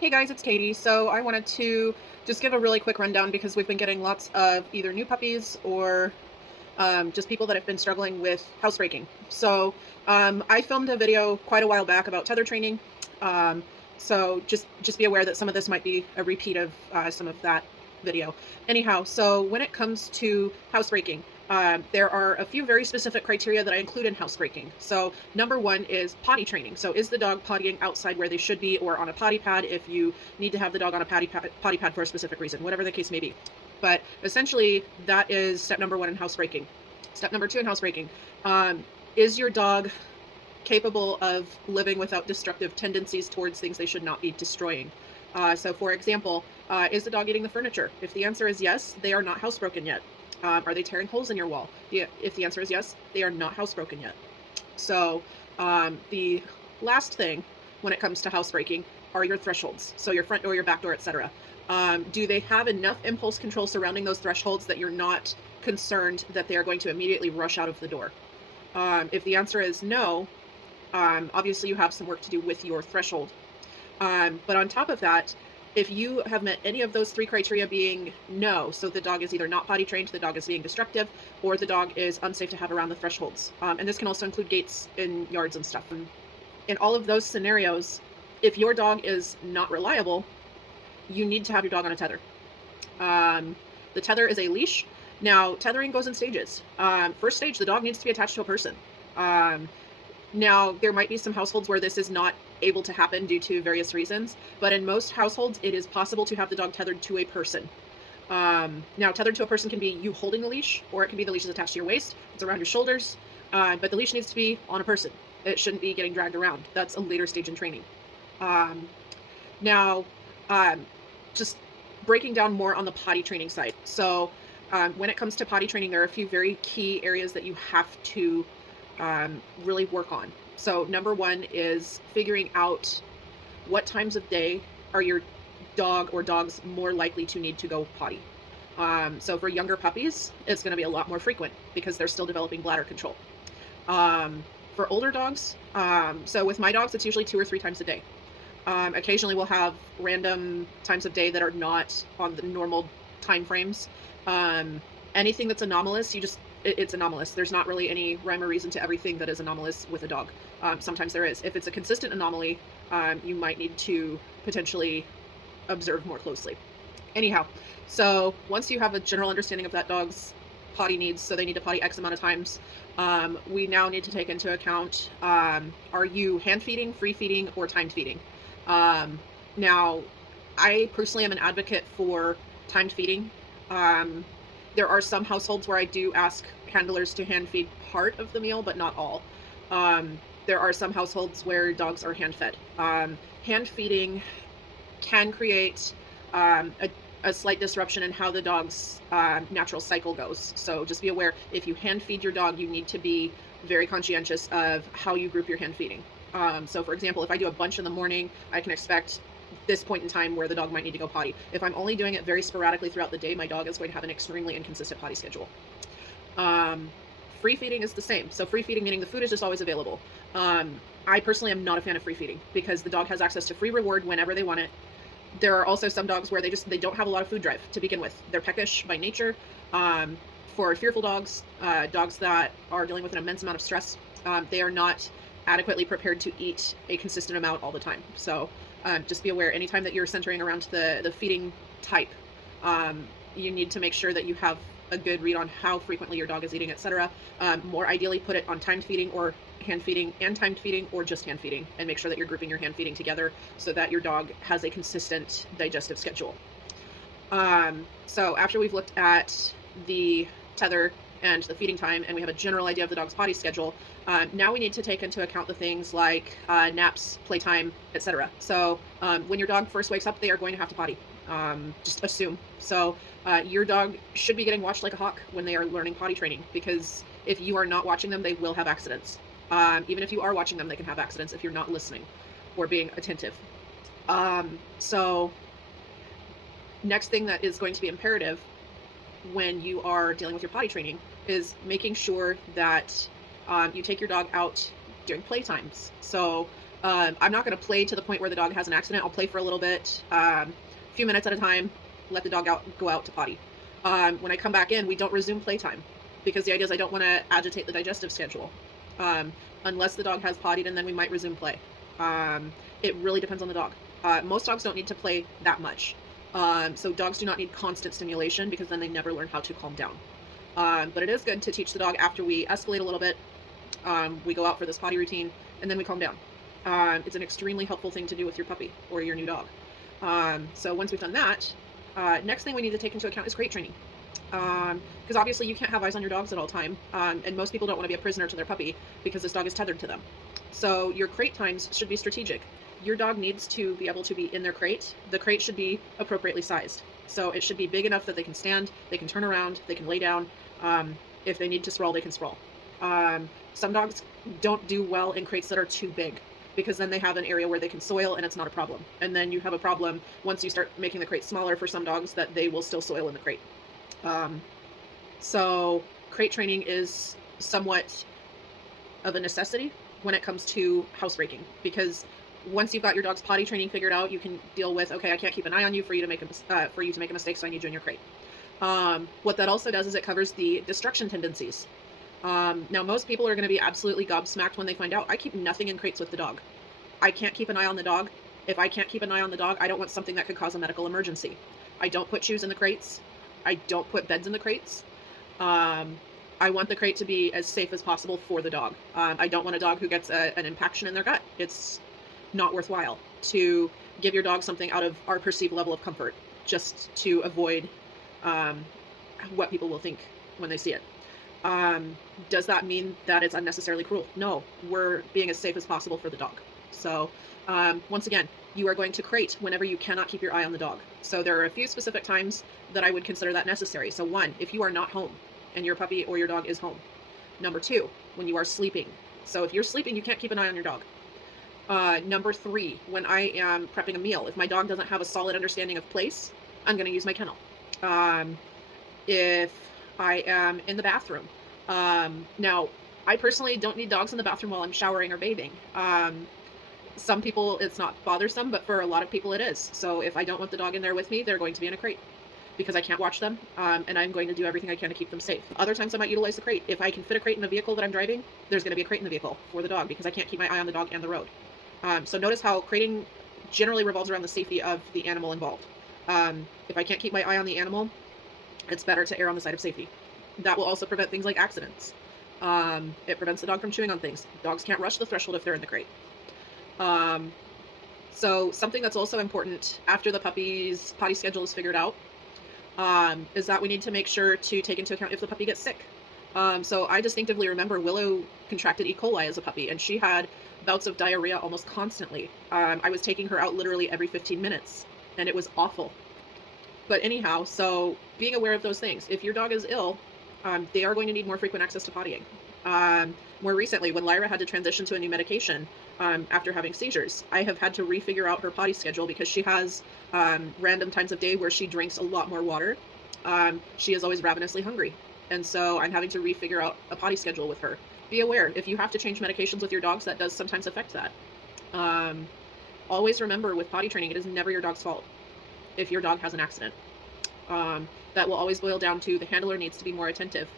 Hey guys, it's Katie. So I wanted to just give a really quick rundown because we've been getting lots of either new puppies or just people that have been struggling with housebreaking. So I filmed a video quite a while back about tether training. Um, so just be aware that some of this might be a repeat of some of that video. Anyhow, so when it comes to housebreaking, there are a few very specific criteria that I include in housebreaking. So number one is potty training. So is the dog pottying outside where they should be or on a potty pad if you need to have the dog on a potty pad for a specific reason, whatever the case may be. But essentially, that is step number one in housebreaking. Step number two in housebreaking, is your dog capable of living without destructive tendencies towards things they should not be destroying? So for example, is the dog eating the furniture? If the answer is yes, they are not housebroken yet. Are they tearing holes in your wall? If the answer is yes, they are not housebroken yet. So the last thing when it comes to housebreaking are your thresholds. So your front door, your back door, etc. Do they have enough impulse control surrounding those thresholds that you're not concerned that they are going to immediately rush out of the door? If the answer is no, obviously you have some work to do with your threshold. But on top of that, if you have met any of those three criteria being no, so the dog is either not potty trained, the dog is being destructive, or the dog is unsafe to have around the thresholds. And this can also include gates in yards and stuff. And in all of those scenarios, if your dog is not reliable, you need to have your dog on a tether. The tether is a leash. Now, tethering goes in stages. First stage, the dog needs to be attached to a person. Um, Now, there might be some households where this is not able to happen due to various reasons, but in most households, it is possible to have the dog tethered to a person. Now, tethered to a person can be you holding the leash, or it can be the leash is attached to your waist, it's around your shoulders, but the leash needs to be on a person. It shouldn't be getting dragged around. That's a later stage in training. Um, Now, um, just breaking down more on the potty training side. So, when it comes to potty training, there are a few very key areas that you have to really work on. So, number one is figuring out what times of day are your dog or dogs more likely to need to go potty. So, for younger puppies, it's going to be a lot more frequent because they're still developing bladder control. For older dogs, so with my dogs, it's usually 2 or 3 times a day. Occasionally, we'll have random times of day that are not on the normal time frames. Um, Anything that's anomalous, it's anomalous. There's not really any rhyme or reason to everything that is anomalous with a dog. Sometimes there is. If it's a consistent anomaly, you might need to potentially observe more closely. Anyhow, so once you have a general understanding of that dog's potty needs, so they need to potty X amount of times, we now need to take into account, are you hand feeding, free feeding, or timed feeding? Um, Now, I personally am an advocate for timed feeding. Um, there are some households where I do ask handlers to hand feed part of the meal, but not all. There are some households where dogs are hand fed. Hand feeding can create a slight disruption in how the dog's natural cycle goes. So just be aware, if you hand feed your dog, you need to be very conscientious of how you group your hand feeding. So for example, if I do a bunch in the morning, I can expect this point in time where the dog might need to go potty. If I'm only doing it very sporadically throughout the day, my dog is going to have an extremely inconsistent potty schedule. Um, Free feeding is the same. So free feeding meaning the food is just always available. I personally am not a fan of free feeding because the dog has access to free reward whenever they want it. There are also some dogs where they don't have a lot of food drive to begin with. They're peckish by nature. For fearful dogs, dogs that are dealing with an immense amount of stress, they are not adequately prepared to eat a consistent amount all the time. So just be aware, anytime that you're centering around the feeding type, you need to make sure that you have a good read on how frequently your dog is eating, etc. More ideally, put it on timed feeding or hand feeding and timed feeding, or just hand feeding, and make sure that you're grouping your hand feeding together so that your dog has a consistent digestive schedule. So after we've looked at the tether and the feeding time, and we have a general idea of the dog's potty schedule, now we need to take into account the things like naps, playtime, etc. So when your dog first wakes up, they are going to have to potty. Just assume. So your dog should be getting watched like a hawk when they are learning potty training, because if you are not watching them, they will have accidents. Even if you are watching them, they can have accidents if you're not listening or being attentive. So next thing that is going to be imperative when you are dealing with your potty training is making sure that you take your dog out during playtimes. So I'm not going to play to the point where the dog has an accident. I'll play for a little bit, a few minutes at a time, let the dog go out to potty. When I come back in, we don't resume playtime because the idea is I don't want to agitate the digestive schedule. Um, Unless the dog has pottied, and then we might resume play. It really depends on the dog. Most dogs don't need to play that much. So dogs do not need constant stimulation because then they never learn how to calm down. But it is good to teach the dog after we escalate a little bit. We go out for this potty routine and then we calm down. It's an extremely helpful thing to do with your puppy or your new dog. So once we've done that, next thing we need to take into account is crate training. Because obviously you can't have eyes on your dogs at all time. And most people don't want to be a prisoner to their puppy because this dog is tethered to them. So your crate times should be strategic. Your dog needs to be able to be in their crate. The crate should be appropriately sized. So it should be big enough that they can stand, they can turn around, they can lay down. If they need to sprawl, they can sprawl. Some dogs don't do well in crates that are too big because then they have an area where they can soil and it's not a problem. And then you have a problem once you start making the crate smaller for some dogs that they will still soil in the crate. So crate training is somewhat of a necessity when it comes to housebreaking, because once you've got your dog's potty training figured out, you can deal with, okay, I can't keep an eye on you for you to make a mistake, so I need you in your crate. What that also does is it covers the destruction tendencies. Now, most people are going to be absolutely gobsmacked when they find out I keep nothing in crates with the dog. I can't keep an eye on the dog. If I can't keep an eye on the dog, I don't want something that could cause a medical emergency. I don't put shoes in the crates. I don't put beds in the crates. I want the crate to be as safe as possible for the dog. I don't want a dog who gets an impaction in their gut. It's not worthwhile to give your dog something out of our perceived level of comfort just to avoid what people will think when they see it. Does that mean that it's unnecessarily cruel? No, we're being as safe as possible for the dog. So once again, you are going to crate whenever you cannot keep your eye on the dog. So there are a few specific times that I would consider that necessary. So 1, if you are not home and your puppy or your dog is home. Number 2, when you are sleeping. So if you're sleeping, you can't keep an eye on your dog. Number 3, when I am prepping a meal. If my dog doesn't have a solid understanding of place, I'm going to use my kennel. If I am in the bathroom. Now, I personally don't need dogs in the bathroom while I'm showering or bathing. Some people, it's not bothersome, but for a lot of people it is. So if I don't want the dog in there with me, they're going to be in a crate because I can't watch them, and I'm going to do everything I can to keep them safe. Other times I might utilize the crate. If I can fit a crate in the vehicle that I'm driving, there's going to be a crate in the vehicle for the dog because I can't keep my eye on the dog and the road. So notice how crating generally revolves around the safety of the animal involved. If I can't keep my eye on the animal, it's better to err on the side of safety. That will also prevent things like accidents. It prevents the dog from chewing on things. Dogs can't rush the threshold if they're in the crate. So something that's also important after the puppy's potty schedule is figured out is that we need to make sure to take into account if the puppy gets sick. So I distinctively remember Willow contracted E. coli as a puppy, and she had bouts of diarrhea almost constantly. I was taking her out literally every 15 minutes, and it was awful. But anyhow, so being aware of those things. If your dog is ill, they are going to need more frequent access to pottying. More recently, when Lyra had to transition to a new medication after having seizures, I have had to refigure out her potty schedule because she has random times of day where she drinks a lot more water. She is always ravenously hungry. And so I'm having to refigure out a potty schedule with her. Be aware, if you have to change medications with your dogs, that does sometimes affect that. Always remember with potty training, it is never your dog's fault if your dog has an accident. That will always boil down to the handler needs to be more attentive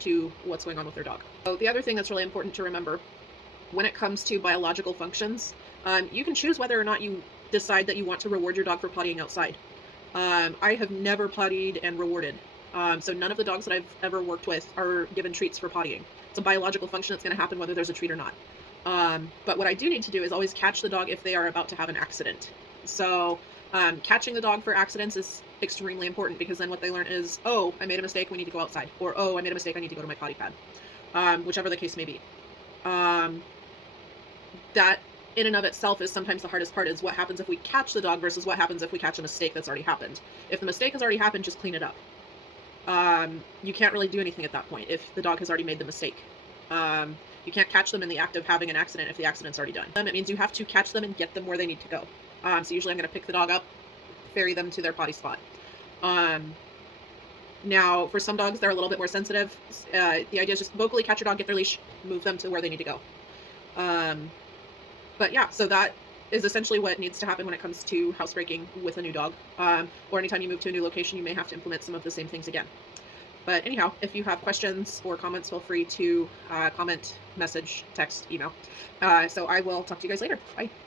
to what's going on with their dog. So the other thing that's really important to remember when it comes to biological functions, you can choose whether or not you decide that you want to reward your dog for pottying outside. I have never pottied and rewarded. So none of the dogs that I've ever worked with are given treats for pottying. It's a biological function that's going to happen whether there's a treat or not. But what I do need to do is always catch the dog if they are about to have an accident. So catching the dog for accidents is extremely important because then what they learn is, oh, I made a mistake, we need to go outside. Or, oh, I made a mistake, I need to go to my potty pad. Whichever the case may be. That in and of itself is sometimes the hardest part, is what happens if we catch the dog versus what happens if we catch a mistake that's already happened. If the mistake has already happened, just clean it up. You can't really do anything at that point if the dog has already made the mistake. You can't catch them in the act of having an accident if the accident's already done. It means you have to catch them and get them where they need to go. So usually I'm going to pick the dog up, ferry them to their potty spot. Now, for some dogs, they're a little bit more sensitive. The idea is just vocally catch your dog, get their leash, move them to where they need to go. But yeah, so that is essentially what needs to happen when it comes to housebreaking with a new dog. Or anytime you move to a new location, you may have to implement some of the same things again. But anyhow, if you have questions or comments, feel free to comment, message, text, email. So I will talk to you guys later. Bye.